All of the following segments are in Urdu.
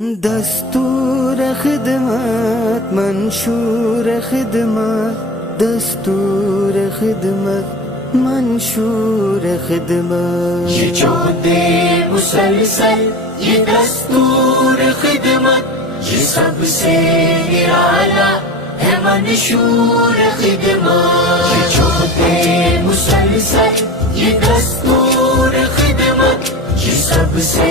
دستور خدمت منشور خدمت دستور خدمت منشور خدمت یہ جو دے مسلسل یہ دستور خدمت یہ سب سے نرالا ہے منشور خدمت یہ جو دے مسلسل یہ دستور خدمت یہ سب سے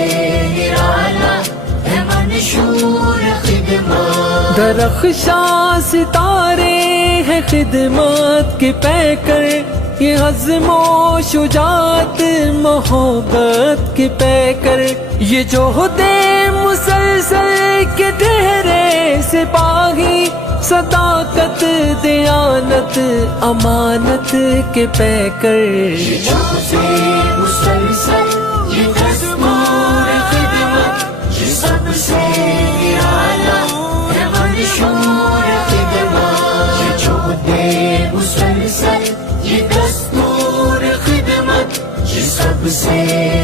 نرالا ہے منشور خدمت درخشاں ستارے ہیں خدمت کے پیکر یہ عزم و شجاعت محبت کے پیکر یہ جوہد مسلسل کے ٹھہرے سپاہی صداقت دیانت امانت کے پیکر یہ جو دے مسلسل یہ دستور خدمت یہ سب سے نرالا ہے منشور خدمت یہ جو دے مسلسل یہ دستور خدمت یہ سب سے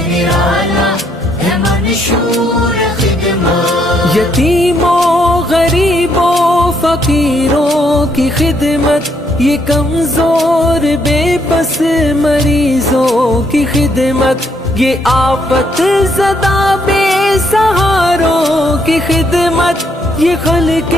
نرالا ہے منشور خدمت یتیموں غریبوں فقیروں کی خدمت یہ کمزور بے بس مریضوں کی خدمت یہ آفت زدہ بے سہاروں کی خدمت یہ خلق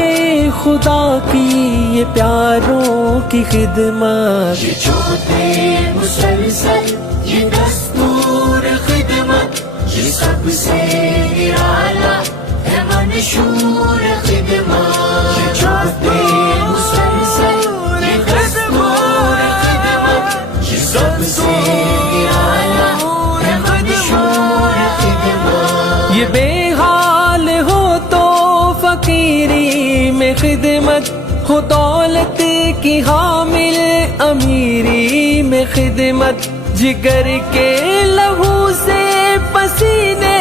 خدا کی یہ پیاروں کی خدمت یہ جو دے مسلسل یہ دستور خدمت یہ سب سے نرالا ہے منشور خدمت یہ جو دے مسلسل یہ دستور خدمت یہ سب سے نرالا ہے منشور خدمت یہ بے حال ہو تو فقیری میں خدمت ہو دولت کی حامل امیری میں خدمت جگر کے لہو سے پسینے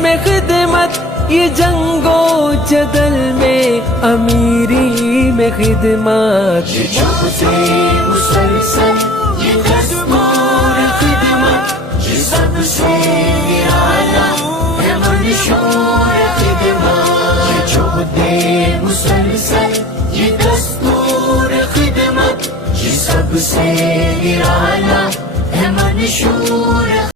میں خدمت یہ جنگ و جدل میں امیری میں خدمت یہ جو دے مسلسل یہ دستور خدمت یہ سب سے نرالا ہے منشور خدمت یہ جو دے مسلسل یہ دستور خدمت یہ سب سے نرالا ہے منشور